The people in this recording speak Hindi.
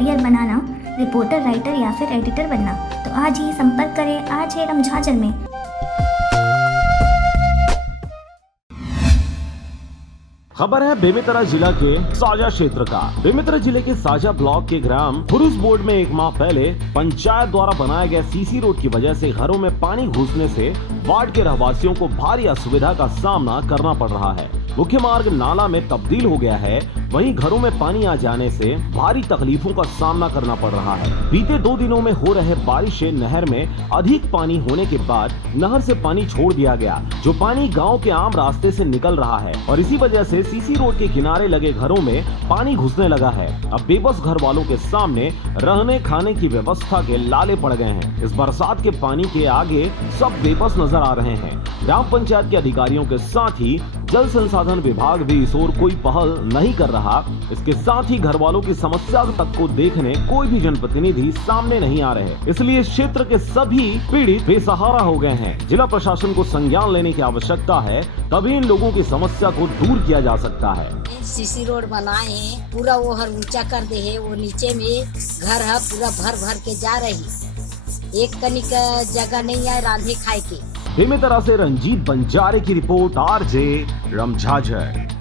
करियर बनाना, रिपोर्टर, राइटर या फिर एडिटर बनना, तो आज ही संपर्क करें। आज है रमझाझर में। खबर है बेमेतरा जिला के साजा क्षेत्र का। बेमेतरा जिले के साजा ब्लॉक के ग्राम खुरुस बोर्ड में एक माह पहले पंचायत द्वारा बनाए गए सीसी रोड की वजह से घरों में पानी घुसने से वार्ड के रहवासियों को भारी असुविधा का सामना करना पड़ रहा है। मुख्य मार्ग नाला में तब्दील हो गया है, वहीं घरों में पानी आ जाने से भारी तकलीफों का सामना करना पड़ रहा है। बीते 2 दिनों में हो रहे बारिश से नहर में अधिक पानी होने के बाद नहर से पानी छोड़ दिया गया, जो पानी गांव के आम रास्ते से निकल रहा है और इसी वजह से सीसी रोड के किनारे लगे घरों में पानी घुसने लगा है। अब बेबस घर वालों के सामने रहने खाने की व्यवस्था के लाले पड़ गए हैं। इस बरसात के पानी के आगे सब बेबस नजर आ रहे हैं। ग्राम पंचायत के अधिकारियों के साथ ही जल संसाधन विभाग भी इस ओर कोई पहल नहीं कर रहा। इसके साथ ही घर वालों की समस्या तक को देखने कोई भी जनप्रतिनिधि सामने नहीं आ रहे, इसलिए इस क्षेत्र के सभी पीड़ित बेसहारा हो गए हैं। जिला प्रशासन को संज्ञान लेने की आवश्यकता है, तभी इन लोगों की समस्या को दूर किया जा सकता है। सीसी रोड बनाए हैं, पूरा वो हर ऊंचा कर दे है, वो नीचे में घर है पूरा भर भर के जा रही, एक तनिक जगह नहीं है रांधे खाए के। बेमेतरा से रंजीत बंजारे की रिपोर्ट, RJ रमझाझर।